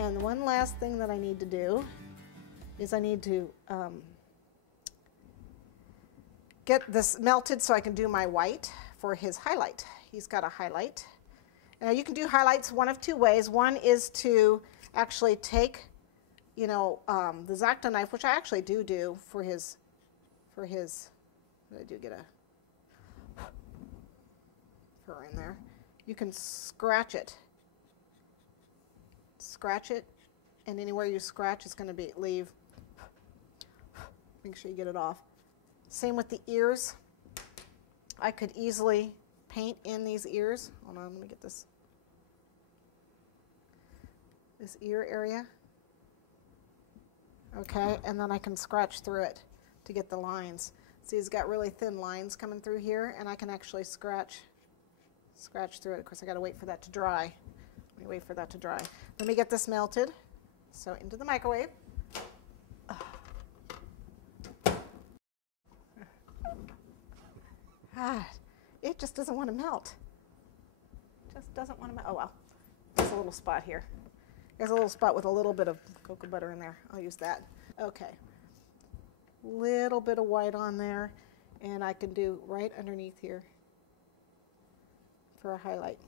And one last thing that I need to do is I need to get this melted so I can do my white for his highlight. He's got a highlight. Now you can do highlights one of two ways. One is to actually take, you know, the X-Acto knife, which I actually do for his, I do get a fur in there. You can scratch it. Scratch it, and anywhere you scratch is going to be leave. Make sure you get it off. Same with the ears. I could easily paint in these ears. Hold on, let me get this ear area. Okay, and then I can scratch through it to get the lines. See, he's got really thin lines coming through here, and I can actually scratch through it. Of course, I got to wait for that to dry. Let me wait for that to dry. Let me get this melted. So into the microwave. God, it just doesn't want to melt. Just doesn't want to melt. Oh well, there's a little spot here. There's a little spot with a little bit of cocoa butter in there. I'll use that. Okay. Little bit of white on there, and I can do right underneath here for a highlight.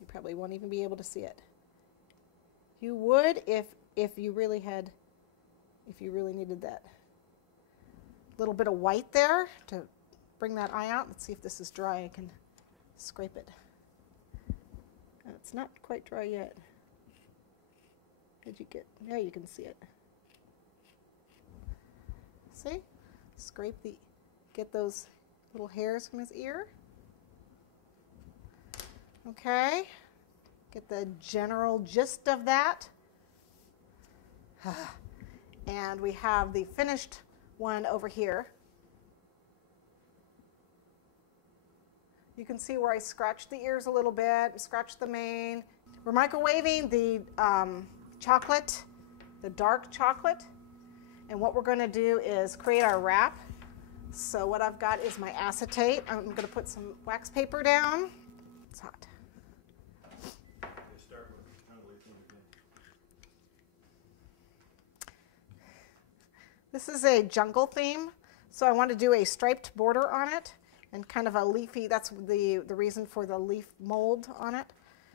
You probably won't even be able to see it. You would if you really needed that little bit of white there to bring that eye out. Let's see if this is dry. I can scrape it. It's not quite dry yet. Did you get? There you can see it. See? Scrape get those little hairs from his ear. Okay, get the general gist of that. And we have the finished one over here. You can see where I scratched the ears a little bit, scratched the mane. We're microwaving the chocolate, the dark chocolate. And what we're going to do is create our wrap. So what I've got is my acetate. I'm going to put some wax paper down. It's hot. This is a jungle theme, so I want to do a striped border on it and kind of a leafy, that's the reason for the leaf mold on it.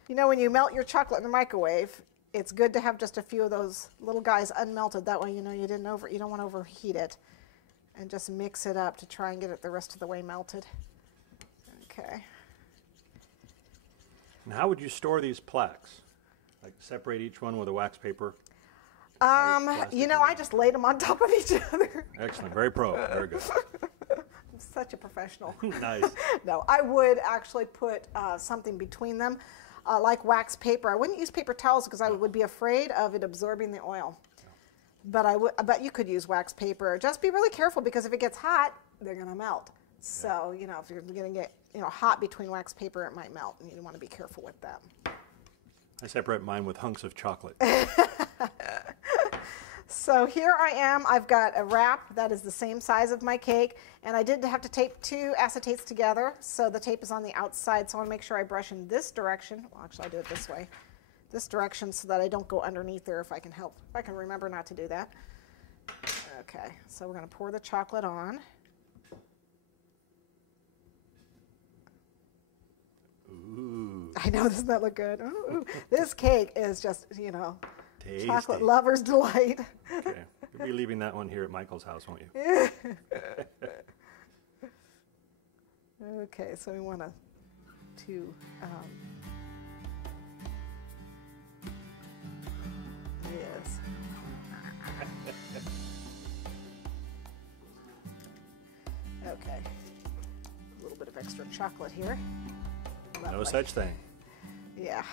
You know, when you melt your chocolate in the microwave, it's good to have just a few of those little guys unmelted. That way you know you don't want to overheat it. And just mix it up to try and get it the rest of the way melted. Okay. And how would you store these plaques? Like separate each one with a wax paper? You know, I just laid them on top of each other. Excellent. Very pro. Very good. I'm such a professional. Nice. No, I would actually put something between them, like wax paper. I wouldn't use paper towels because I would be afraid of it absorbing the oil. But you could use wax paper. Just be really careful because if it gets hot, they're going to melt. So, you know, if you're going to get, you know, hot between wax paper, it might melt, and you want to be careful with that. I separate mine with hunks of chocolate. So here I am. I've got a wrap that is the same size of my cake, and I did have to tape two acetates together, so the tape is on the outside, so I want to make sure I brush in this direction. Well, actually, I'll do it this way. This direction so that I don't go underneath there if I can help. If I can remember not to do that. Okay, so we're going to pour the chocolate on. Ooh. I know, doesn't that look good? Ooh. This cake is just, you know, tasty. Chocolate lover's delight. Okay, you'll be leaving that one here at Michael's house, won't you? Okay, so we want to yes. Okay, a little bit of extra chocolate here. No such thing. Yeah.